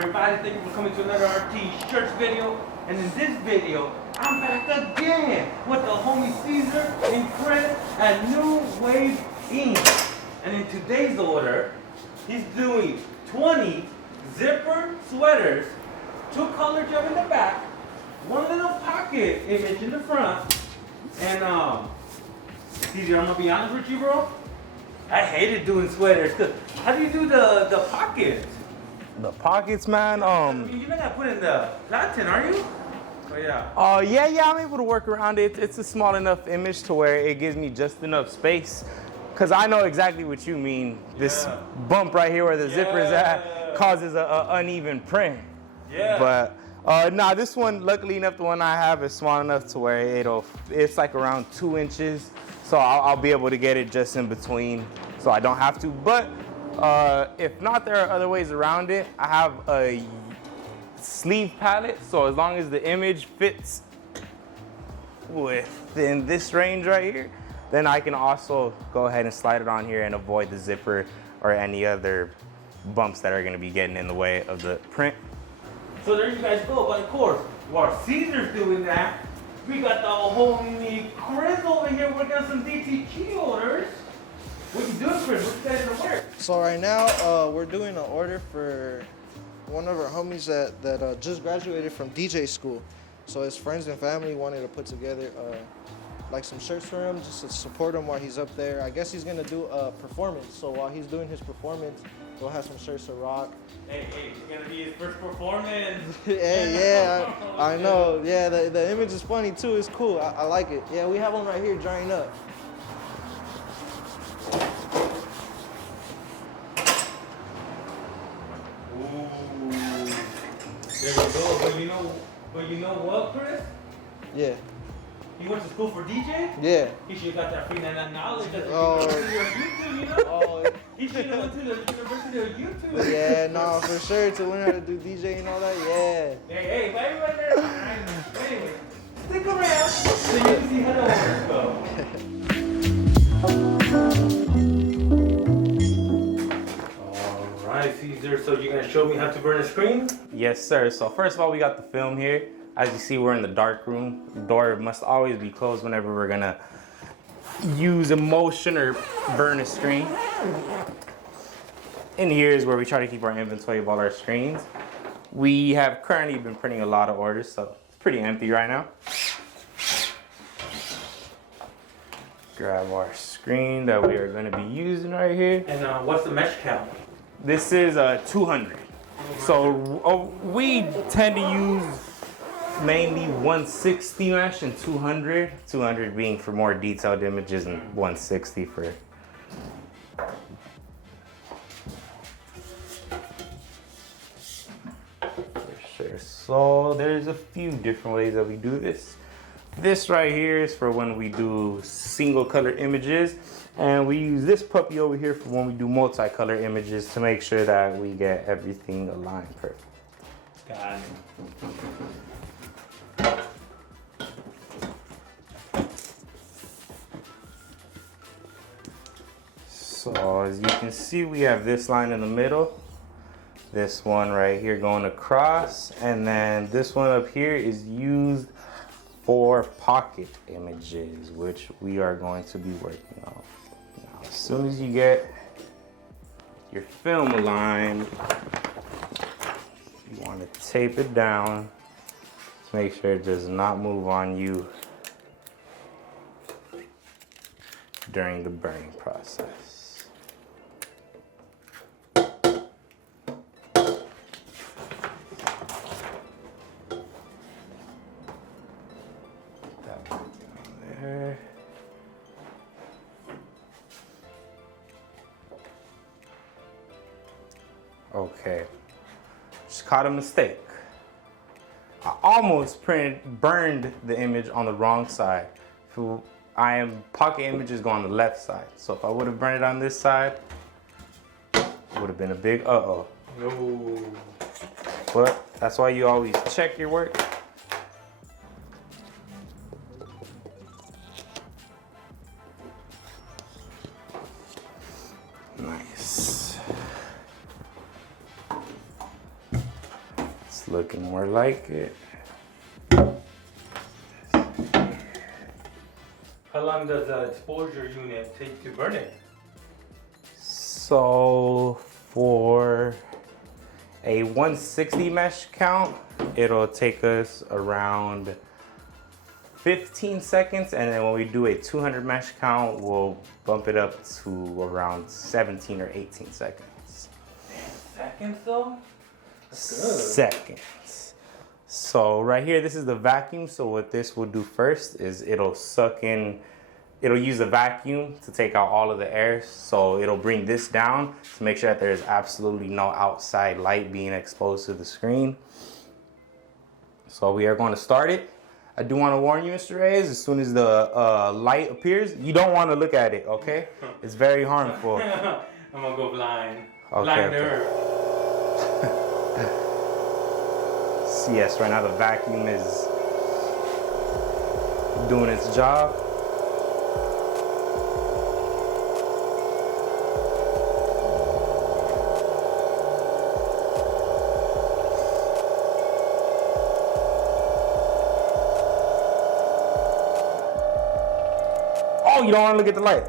everybody, thank you for coming to another RTE shirts video. And in this video, I'm back again with the homie Siser, Mpress, and New Wave Ink. And in today's order, he's doing 20 zipper sweaters, 2 color gem in the back, 1 little pocket image in the front. And Siser, I'm gonna be honest with you, bro. I hated doing sweaters. How do you do the pockets? The pockets, man. You're not gonna put in the platen, are you? Oh yeah. Yeah, I'm able to work around it. It's a small enough image to where it gives me just enough space. Cause I know exactly what you mean. This bump right here where the zipper is at causes a uneven print. Yeah. But nah, this one, luckily enough, the one I have is small enough to where it's like around 2 inches. So I'll be able to get it just in between, so I don't have to. But if not, there are other ways around it. I have a sleeve palette, so as long as the image fits within this range right here, then I can also go ahead and slide it on here and avoid the zipper or any other bumps that are gonna be getting in the way of the print. So there you guys go. But of course, while Caesar's doing that, we got the homie Chris over here working on some DTG orders. What you doing, Chris? What's that in the work? So right now, we're doing an order for one of our homies that just graduated from DJ school. So his friends and family wanted to put together like some shirts for him, just to support him while he's up there. I guess he's gonna do a performance. So while he's doing his performance, we'll have some shirts to rock. Hey, it's gonna be his first performance. Yeah, I know. Yeah, the image is funny too. It's cool. I like it. Yeah, we have one right here drying up. Ooh. There you go. But you know what, Chris? Yeah. You went to school for DJ? Yeah. He should have got that free knowledge that Oh. YouTube, you know? Oh. He should have went to the University of YouTube. Yeah, no, for sure. To learn how to do DJ and all that, yeah. Hey, why everyone there? Anyway, stick around so you can see how the orders go. Alright, Caesar, so you're gonna show me how to burn a screen? Yes, sir. So first of all, we got the film here. As you see, we're in the dark room. The door must always be closed whenever we're gonna use Emotion or burn a screen. In here is where we try to keep our inventory of all our screens. We have currently been printing a lot of orders, so it's pretty empty right now. Grab our screen that we are gonna be using right here. And what's the mesh count? This is 200. So we tend to use mainly 160 mesh and 200. 200 being for more detailed images and 160 for sure. So there's a few different ways that we do this. This right here is for when we do single color images, and we use this puppy over here for when we do multicolor images to make sure that we get everything aligned perfect. Got it. So as you can see, we have this line in the middle, this one right here going across, and then this one up here is used for pocket images, which we are going to be working on. Now, as soon as you get your film aligned, you want to tape it down to make sure it does not move on you during the burning process. There. Okay, just caught a mistake. I almost burned the image on the wrong side. Pocket images go on the left side. So if I would have burned it on this side, it would have been a big uh-oh. No. But that's why you always check your work. Nice. It's looking more like it. How long does the exposure unit take to burn it? So for a 160 mesh count, it'll take us around 15 seconds, and then when we do a 200 mesh count, we'll bump it up to around 17 or 18 seconds. Seconds though? That's good. Seconds. So right here, this is the vacuum. So what this will do first is it'll suck in, it'll use a vacuum to take out all of the air. So it'll bring this down to make sure that there's absolutely no outside light being exposed to the screen. So we are going to start it. I do want to warn you, Mr. Reyes, as soon as the light appears, you don't want to look at it, okay? It's very harmful. I'm gonna go blind. Okay, Blind okay. Earth. So yes, right now the vacuum is doing its job. Oh, you don't want to look at the light.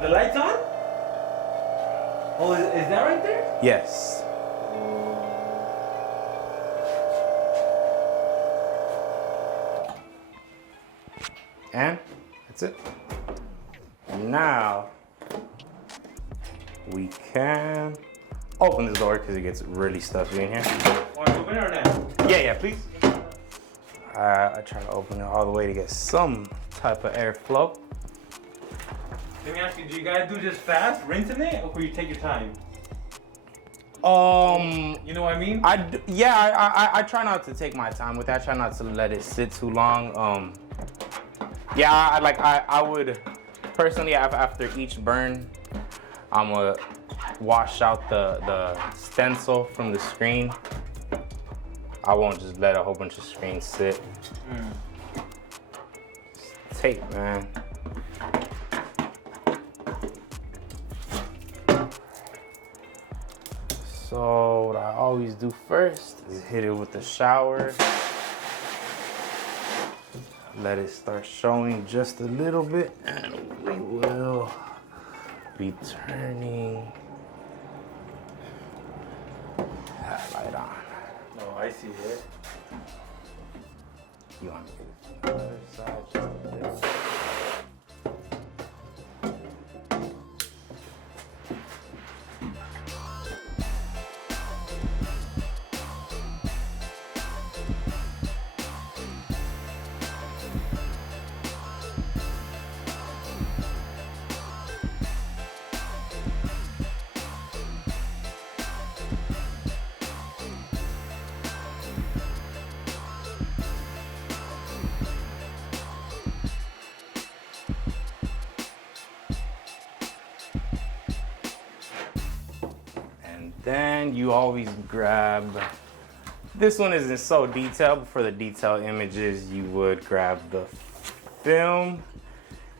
The light's on? Oh, is that right there? Yes. And that's it. And now we can open this door because it gets really stuffy in here. Want to open it or not? Yeah, please. I try to open it all the way to get some type of airflow. Let me ask you, do you guys do this fast, rinsing it, or will you take your time? You know what I mean? I try not to take my time with it. I try not to let it sit too long. I would personally, after each burn, I'm gonna wash out the stencil from the screen. I won't just let a whole bunch of screens sit. Tape, man. So what I always do first is hit it with the shower. Let it start showing just a little bit, and we will be turning that light on. Oh, I see it. You want to get it from the other side just a bit. Then you always grab, this one isn't so detailed, but for the detailed images, you would grab the film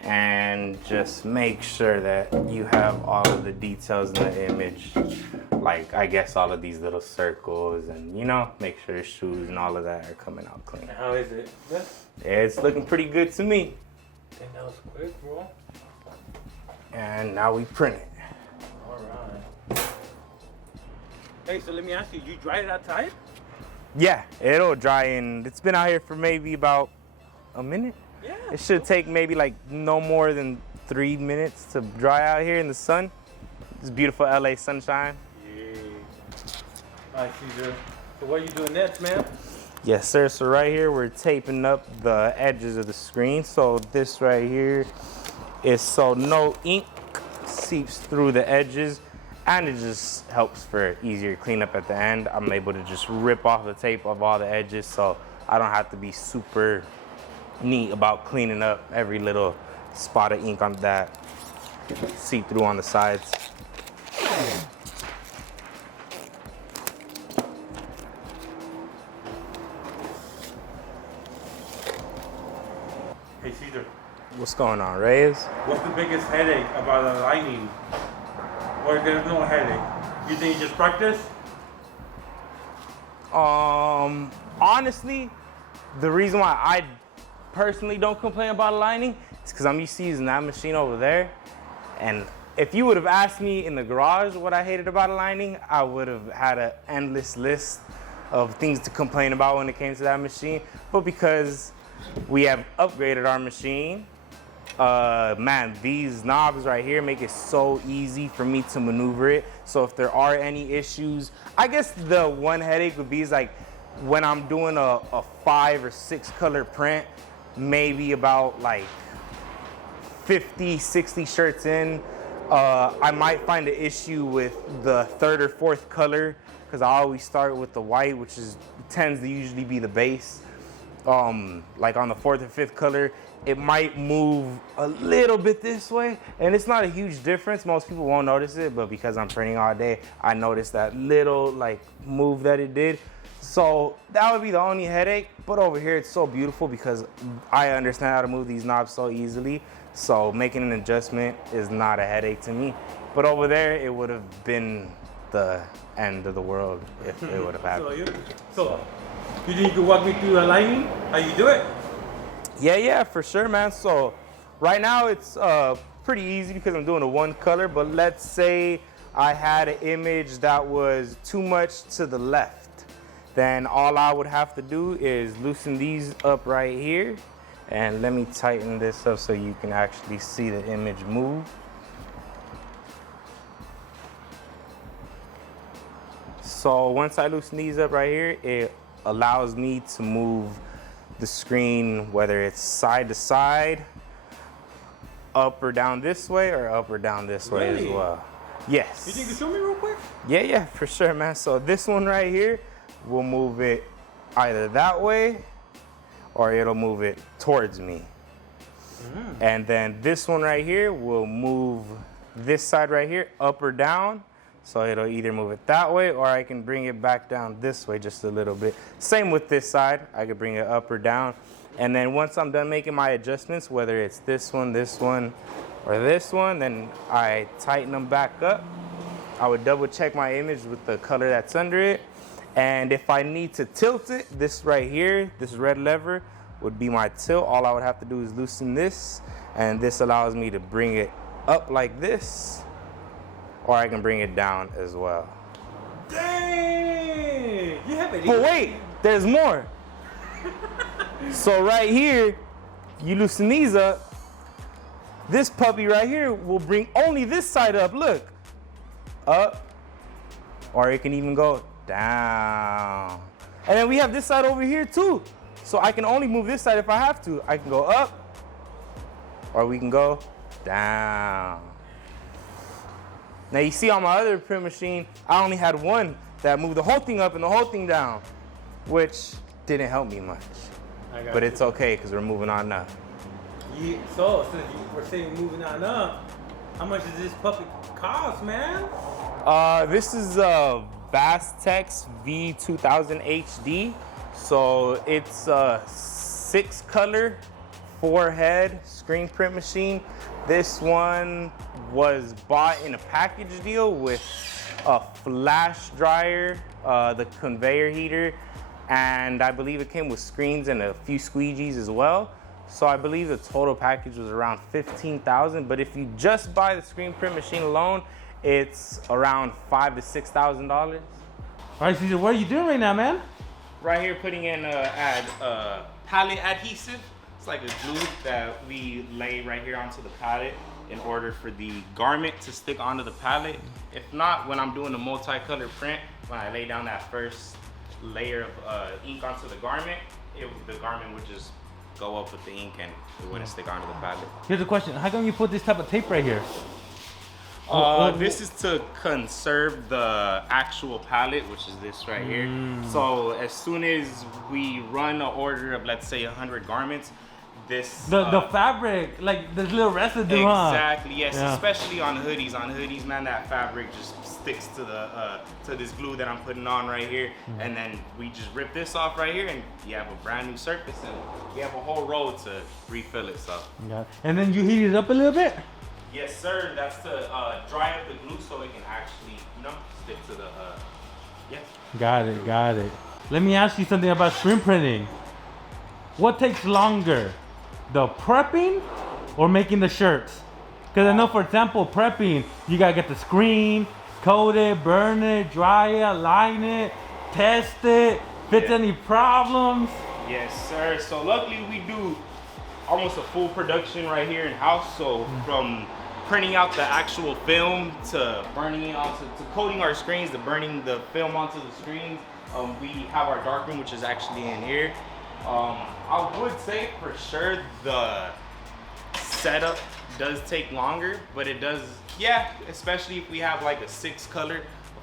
and just make sure that you have all of the details in the image. Like, I guess all of these little circles and, you know, make sure your shoes and all of that are coming out clean. How is it? Good? It's looking pretty good to me. I think that was quick, bro. And now we print it. All right. Hey, so let me ask you, you dry it outside? Yeah, it'll dry in, it's been out here for maybe about a minute. Yeah. It should take maybe like no more than 3 minutes to dry out here in the sun. This beautiful LA sunshine. Yeah. All right, Caesar. So what are you doing next, man? Yes, sir. So right here, we're taping up the edges of the screen. So this right here is so no ink seeps through the edges, and it just helps for easier cleanup at the end. I'm able to just rip off the tape of all the edges, so I don't have to be super neat about cleaning up every little spot of ink on that seep through on the sides. Hey, Caesar, What's going on, Reyes? What's the biggest headache about aligning? Or there's no headache? You think you just practice? Honestly, the reason why I personally don't complain about aligning is because I'm used to using that machine over there. And if you would have asked me in the garage what I hated about aligning, I would have had an endless list of things to complain about when it came to that machine. But because we have upgraded our machine, man, these knobs right here make it so easy for me to maneuver it. So if there are any issues, I guess the one headache would be is like when I'm doing a 5 or 6 color print, maybe about like 50, 60 shirts in, I might find an issue with the 3rd or 4th color because I always start with the white, which tends to usually be the base. Like on the 4th or 5th color, it might move a little bit this way, and it's not a huge difference. Most people won't notice it, but because I'm printing all day, I noticed that little like move that it did. So that would be the only headache. But over here, it's so beautiful because I understand how to move these knobs so easily. So making an adjustment is not a headache to me. But over there, it would have been the end of the world if it would have happened. So you think you could walk me through aligning? How you do it? Yeah, for sure, man. So right now it's pretty easy because I'm doing a 1 color, but let's say I had an image that was too much to the left. Then all I would have to do is loosen these up right here. And let me tighten this up so you can actually see the image move. So once I loosen these up right here, it allows me to move the screen, whether it's side to side, up or down this way, or up or down this way as well. Yes. You think you can show me real quick? Yeah, for sure, man. So this one right here, we'll move it either that way or it'll move it towards me. And then this one right here will move this side right here up or down. So it'll either move it that way or I can bring it back down this way just a little bit. Same with this side, I could bring it up or down. And then once I'm done making my adjustments, whether it's this one, or this one, then I tighten them back up. I would double check my image with the color that's under it. And if I need to tilt it, this right here, this red lever would be my tilt. All I would have to do is loosen this, and this allows me to bring it up like this, or I can bring it down as well. Dang! You have it. But wait, there's more. So right here, you loosen these up, this puppy right here will bring only this side up, look. Up, or it can even go down. And then we have this side over here too. So I can only move this side if I have to. I can go up, or we can go down. Now you see on my other print machine, I only had one that moved the whole thing up and the whole thing down, which didn't help me much. But it's okay because we're moving on now. Yeah, so since you were saying moving on up, how much does this puppy cost, man? This is a Bastex V2000 HD. So it's a 6 color, 4 head screen print machine. This one was bought in a package deal with a flash dryer, the conveyor heater, and I believe it came with screens and a few squeegees as well. So I believe the total package was around $15,000, but if you just buy the screen print machine alone, it's around $5,000 to $6,000. All right, Siser, what are you doing right now, man? Right here, putting in pallet adhesive. It's like a glue that we lay right here onto the pallet in order for the garment to stick onto the pallet. If not, when I'm doing a multicolor print, when I lay down that first layer of ink onto the garment, the garment would just go up with the ink and it wouldn't stick onto the pallet. Here's a question. How come you put this type of tape right here? This is to conserve the actual pallet, which is this right here. So as soon as we run an order of, let's say, 100 garments, this the fabric, like this little residue. Exactly, yes, yeah. Especially on hoodies. On hoodies, man, that fabric just sticks to the to this glue that I'm putting on right here, and then we just rip this off right here, and you have a brand new surface, and you have a whole roll to refill it. So. Yeah. And then you heat it up a little bit. Yes, sir. That's to dry up the glue so it can actually, you know, stick to the. Yeah. Got it. Got it. Let me ask you something about screen printing. What takes longer, the prepping or making the shirts? Because I know, for example, prepping, you gotta get the screen, coat it, burn it, dry it, line it, test it, fix any problems. Yes, sir. So luckily we do almost a full production right here in house. So from printing out the actual film to burning it onto, to coating our screens, to burning the film onto the screens, we have our darkroom, which is actually in here. I would say for sure the setup does take longer, but it does, yeah, especially if we have like a 6-color,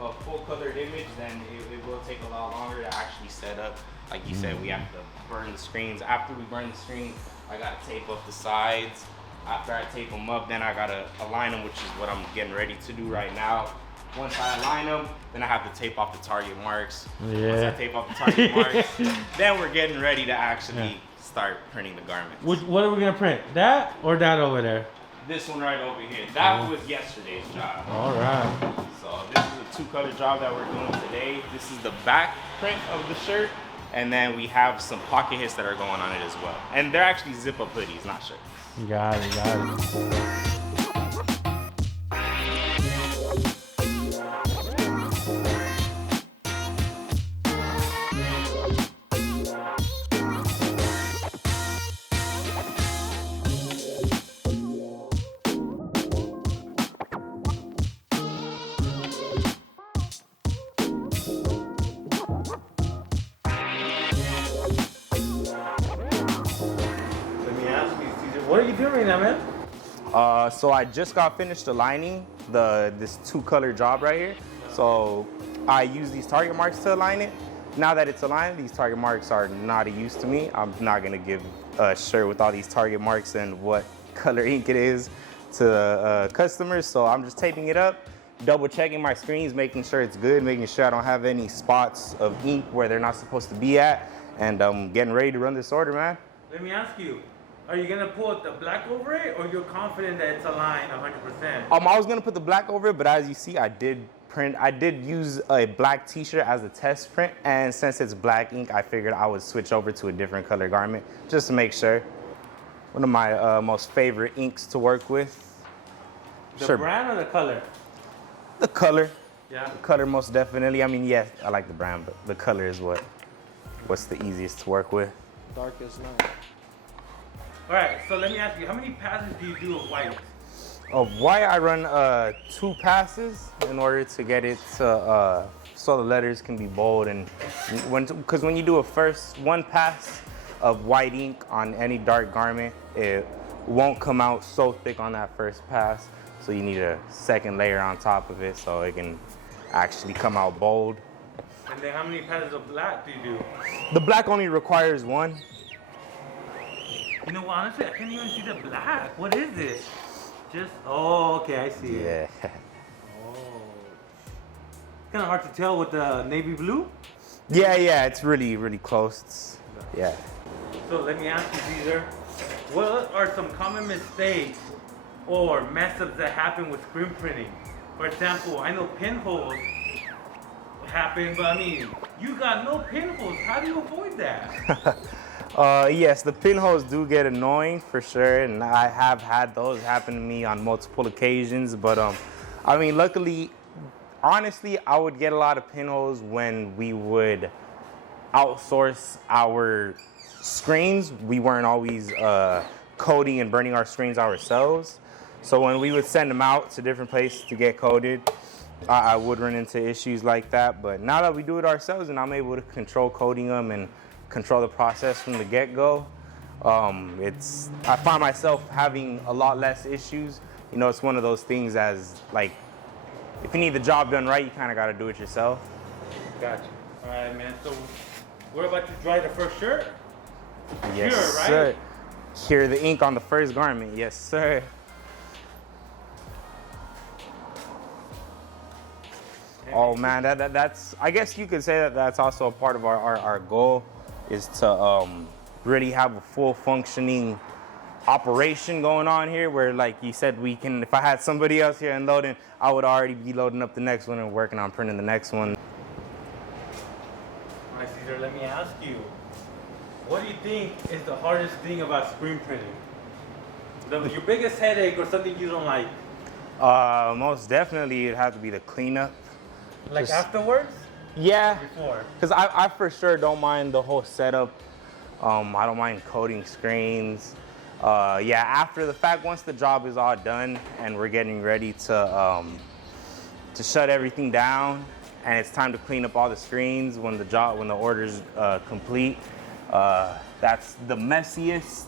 a full colored image, then it will take a lot longer to actually set up. Like you said, we have to burn the screens. After we burn the screen, I gotta tape up the sides. After I tape them up, then I gotta align them, which is what I'm getting ready to do right now. Once I align them, then I have to tape off the target marks. Yeah. Once I tape off the target marks, then we're getting ready to actually start printing the garments. What are we gonna print? That or that over there? This one right over here. That was yesterday's job. All right. So this is a 2-color job that we're doing today. This is the back print of the shirt. And then we have some pocket hits that are going on it as well. And they're actually zip-up hoodies, not shirts. Got it, got it. What are you doing right now, man? So I just got finished aligning this 2-color job right here. So I use these target marks to align it. Now that it's aligned, these target marks are not a use to me. I'm not gonna give a shirt with all these target marks and what color ink it is to customers. So I'm just taping it up, double checking my screens, making sure it's good, making sure I don't have any spots of ink where they're not supposed to be at, and I'm getting ready to run this order, man. Let me ask you, are you gonna put the black over it, or you're confident that it's aligned 100%? I was gonna put the black over it, but as you see, I did use a black t-shirt as a test print, and since it's black ink, I figured I would switch over to a different color garment, just to make sure. One of my most favorite inks to work with. The brand or the color? The color. Yeah. The color most definitely. I mean, yes, I like the brand, but the color is what's the easiest to work with. Darkest night. All right, so let me ask you, how many passes do you do of white? Of white, I run 2 passes in order to get it to, so the letters can be bold, and because when you do one pass of white ink on any dark garment, it won't come out so thick on that first pass. So you need a second layer on top of it so it can actually come out bold. And then how many passes of black do you do? The black only requires 1. You know, honestly, I can't even see the black. What is this? Oh, okay, I see it. Yeah. Oh. It's kind of hard to tell with the navy blue. Yeah, it's really, really close. Yeah. So let me ask you, Siser, what are some common mistakes or mess-ups that happen with screen printing? For example, I know pinholes happen, but I mean, you got no pinholes. How do you avoid that? Yes, the pinholes do get annoying for sure, and I have had those happen to me on multiple occasions. But I mean, luckily, honestly, I would get a lot of pinholes when we would outsource our screens. We weren't always coating and burning our screens ourselves. So when we would send them out to different places to get coated, I would run into issues like that. But now that we do it ourselves and I'm able to control coating them and control the process from the get-go, I find myself having a lot less issues. You know, it's one of those things as, like, if you need the job done right, you kind of got to do it yourself. Gotcha. All right, man. So we're about to dry the first shirt? Yes, Here, right? sir. Here, the ink on the first garment. Yes, sir. Oh man, that's, I guess you could say that that's also a part of our goal, is to really have a full functioning operation going on here, where like you said, we can, if I had somebody else here unloading, I would already be loading up the next one and working on printing the next one. All right, Caesar, let me ask you, what do you think is the hardest thing about screen printing? Your biggest headache or something you don't like? Most definitely it'd have to be the cleanup. Like afterwards? Yeah, Before? because I for sure don't mind the whole setup. I don't mind coating screens. Yeah, after the fact, once the job is all done and we're getting ready to shut everything down, and it's time to clean up all the screens when the order's complete, that's the messiest,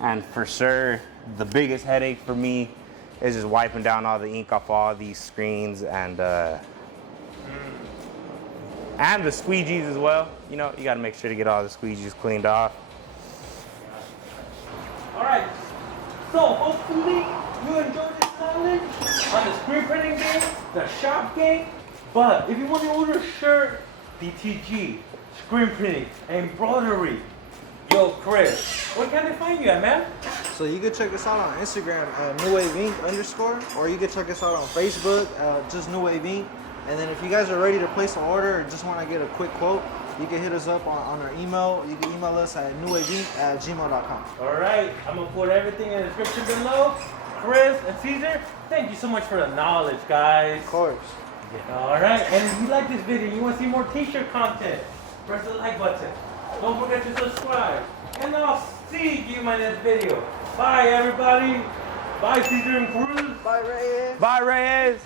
and for sure the biggest headache for me is just wiping down all the ink off all these screens, and the squeegees as well. You know, you got to make sure to get all the squeegees cleaned off. All right, so hopefully you enjoyed this knowledge on the screen printing game, the shop game. But if you want to order a shirt, DTG, screen printing, embroidery, yo Chris, where can they find you at, man? So you can check us out on Instagram at newwaveinc_, or you can check us out on Facebook, just New Wave Inc. And then if you guys are ready to place an order or just want to get a quick quote, you can hit us up on our email. You can email us at newwaveinc@gmail.com. All right, I'm gonna put everything in the description below. Chris and Caesar, thank you so much for the knowledge, guys. Of course. All right, and if you like this video and you want to see more t-shirt content, press the like button. Don't forget to subscribe. And I'll see you in my next video. Bye, everybody. Bye, Caesar and Cruz. Bye, Reyes. Bye, Reyes.